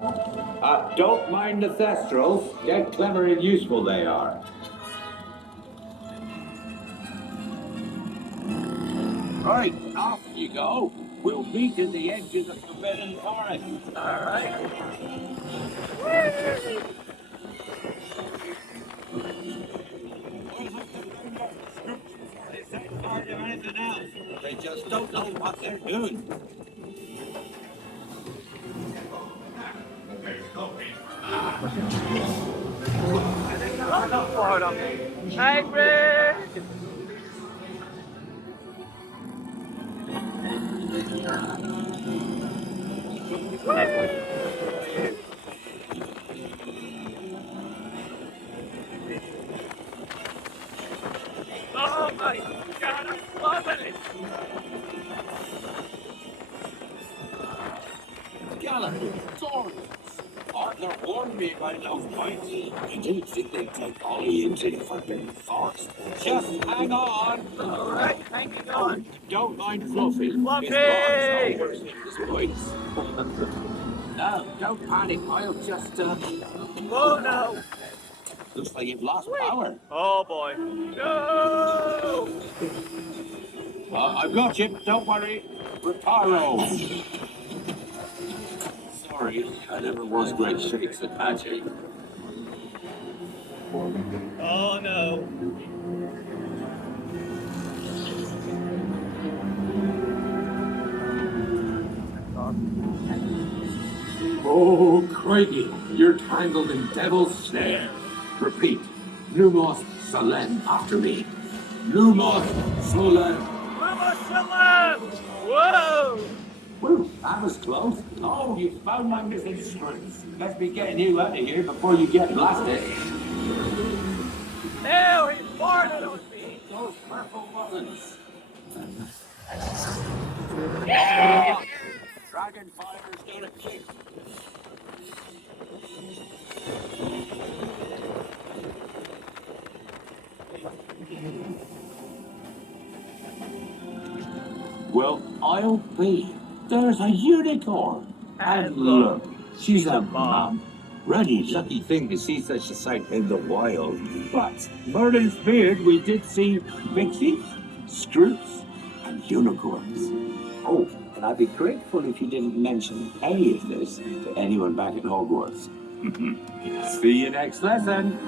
Don't mind the thestrals. Get clever and useful they are. Right, off you go. We'll meet at the edge of the forbidden forest. All right. They just don't know what they're doing. Hagrid! Oh my God, I'm loving it! Galloping swords. Arthur warned me about those points. I didn't think they'd take Ollie into the forbidden forest. Just hang on. All right, hanging on. Don't mind Fluffy. Fluffy! His boss always in his voice. No, don't panic. I'll just, Oh no! looks like you've lost power. Oh boy. No! I've got you. Don't worry. Reparo. Sorry, I never was great shakes at magic. Oh no. Oh, Craigie, you're tangled in devil's snare. Repeat, Lumos Solem after me. Lumos Solem. Mama Salam! Whoa! Woo, that was close. Oh, you found my missing strings. Let's be getting you out of here before you get blasted. Now he farted on me! Those purple buttons. Dragonfire's gonna kick. Well, I'll be. There's a unicorn. And look, she's a mom. Really lucky thing to see such a sight in the wild. But Merlin's beard, we did see pixies, scroots, and unicorns. Oh, and I'd be grateful if you didn't mention any of this to anyone back at Hogwarts. See you next lesson.